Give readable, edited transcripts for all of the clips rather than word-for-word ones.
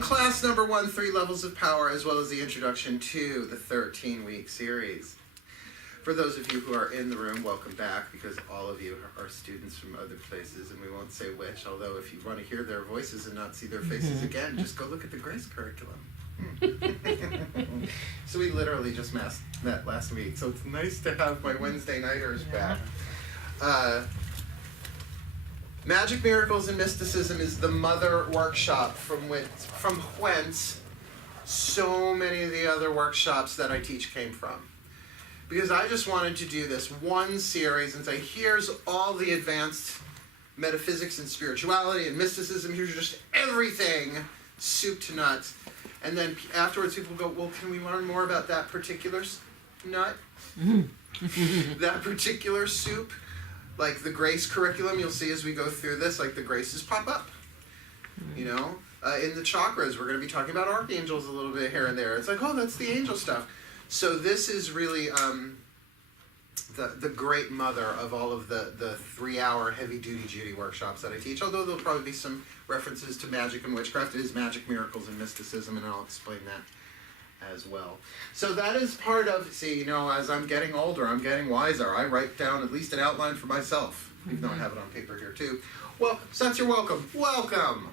class number 1, 3 levels of power, as well as the introduction to the 13-week series. For those of you who are in the room, welcome back, because all of you are students from other places, and we won't say which, although if you want to hear their voices and not see their faces again, just go look at the Grace curriculum. So we literally just met last week, so it's nice to have my Wednesday nighters back. Magic, Miracles, and Mysticism is the mother workshop from whence so many of the other workshops that I teach came from. Because I just wanted to do this one series and say, here's all the advanced metaphysics and spirituality and mysticism, here's just everything, soup to nuts. And then afterwards people go, well, can we learn more about that particular nut? That particular soup? Like the Grace curriculum, you'll see as we go through this, like the Graces pop up. You know, in the chakras, we're going to be talking about archangels a little bit here and there. It's like, oh, that's the angel stuff. So this is really the great mother of all of the 3-hour heavy-duty workshops that I teach, although there'll probably be some references to magic and witchcraft. It is Magic, Miracles, and Mysticism, and I'll explain that as well. So that is part of, see, you know, as I'm getting older, I'm getting wiser. I write down at least an outline for myself, even though I have it on paper here too. Well, since you're welcome, welcome!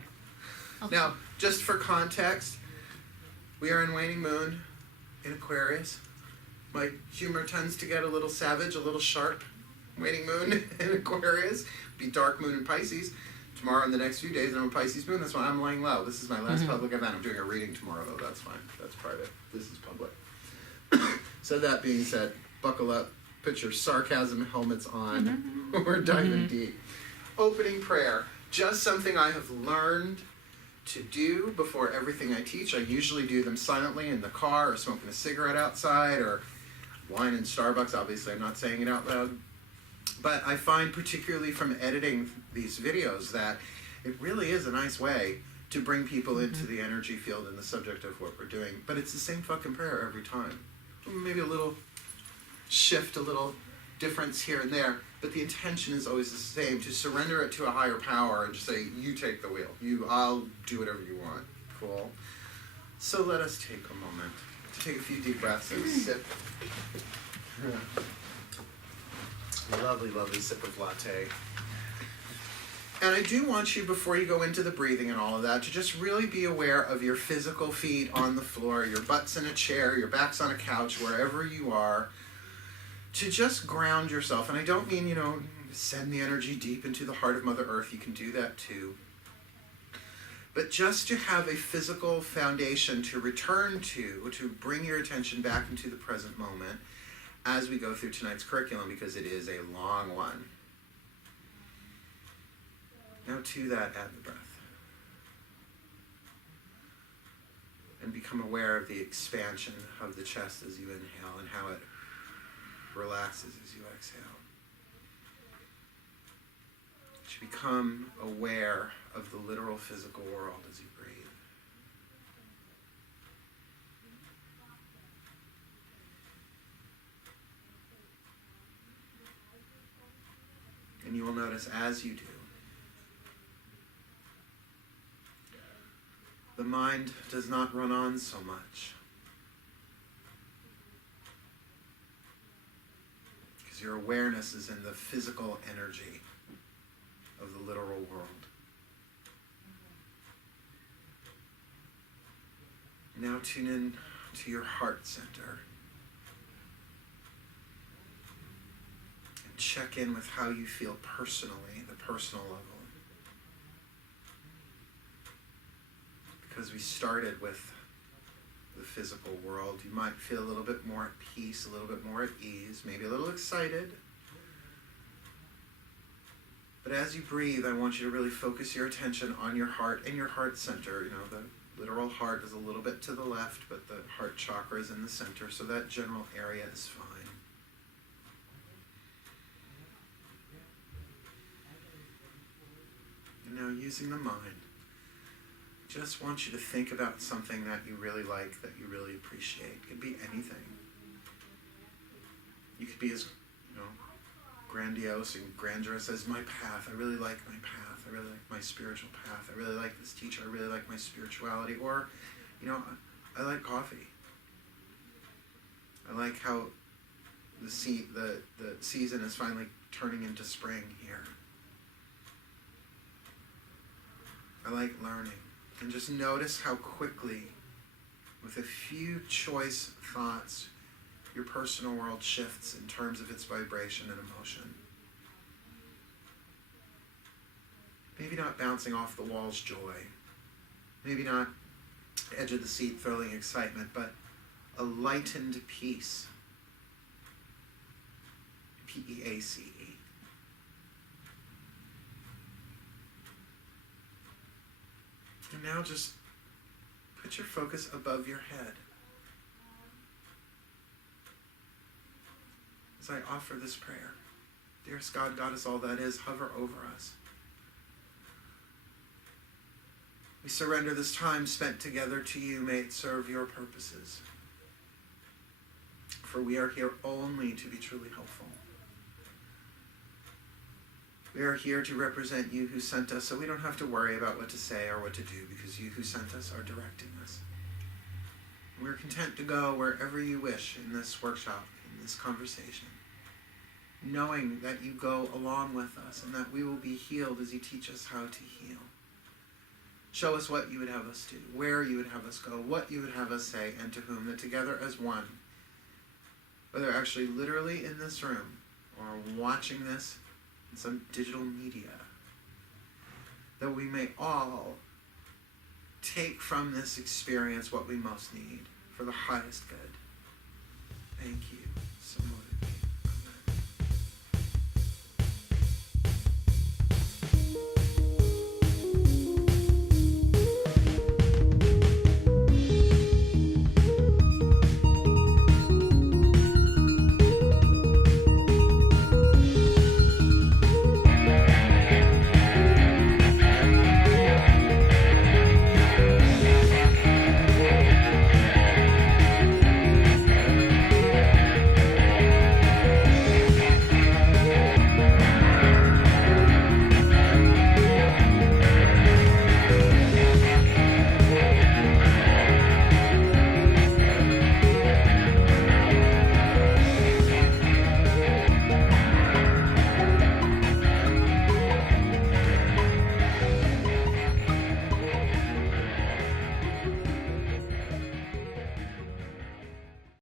Okay. Now, just for context, we are in waning moon in Aquarius. My humor tends to get a little savage, a little sharp. Waning moon in Aquarius, be dark moon in Pisces. Tomorrow and the next few days, I'm a Pisces moon. That's why I'm laying low. This is my last public event. I'm doing a reading tomorrow, though. That's fine. That's private. This is public. So that being said, buckle up. Put your sarcasm helmets on. We're diving deep. Opening prayer. Just something I have learned to do before everything I teach. I usually do them silently in the car or smoking a cigarette outside or wine in Starbucks. Obviously, I'm not saying it out loud. But I find, particularly from editing these videos, that it really is a nice way to bring people into the energy field and the subject of what we're doing. But it's the same fucking prayer every time. Maybe a little shift, a little difference here and there, but the intention is always the same, to surrender it to a higher power and just say, you take the wheel. I'll do whatever you want. Cool. So let us take a moment to take a few deep breaths and sip. Lovely, lovely sip of latte. And I do want you, before you go into the breathing and all of that, to just really be aware of your physical feet on the floor, your butt's in a chair, your back's on a couch, wherever you are, to just ground yourself. And I don't mean, you know, send the energy deep into the heart of Mother Earth. You can do that too. But just to have a physical foundation to return to bring your attention back into the present moment, as we go through tonight's curriculum, because it is a long one. Now to that, add the breath. And become aware of the expansion of the chest as you inhale and how it relaxes as you exhale. You should become aware of the literal physical world as you breathe. And you will notice as you do, the mind does not run on so much. Because your awareness is in the physical energy of the literal world. Now tune in to your heart center. Check in with how you feel personally, the personal level. Because we started with the physical world, you might feel a little bit more at peace, a little bit more at ease, maybe a little excited. But as you breathe, I want you to really focus your attention on your heart and your heart center. You know, the literal heart is a little bit to the left, but the heart chakra is in the center, so that general area is fine. And now using the mind, just want you to think about something that you really like, that you really appreciate. It could be anything. You could be as, grandiose and grandiose as my path. I really like my path. I really like my spiritual path. I really like this teacher. I really like my spirituality. Or, I like coffee. I like how the season is finally turning into spring here. I like learning. And just notice how quickly, with a few choice thoughts, your personal world shifts in terms of its vibration and emotion. Maybe not bouncing off the walls joy. Maybe not edge of the seat thrilling excitement, but a lightened peace. P-E-A-C-E. And now just put your focus above your head. As I offer this prayer, dearest God, God is all that is, hover over us. We surrender this time spent together to you. May it serve your purposes. For we are here only to be truly helpful. We are here to represent you who sent us, so we don't have to worry about what to say or what to do, because you who sent us are directing us. We're content to go wherever you wish in this workshop, in this conversation, knowing that you go along with us and that we will be healed as you teach us how to heal. Show us what you would have us do, where you would have us go, what you would have us say, and to whom, that together as one, whether actually literally in this room or watching this in some digital media, that we may all take from this experience what we most need for the highest good. Thank you. So motivated.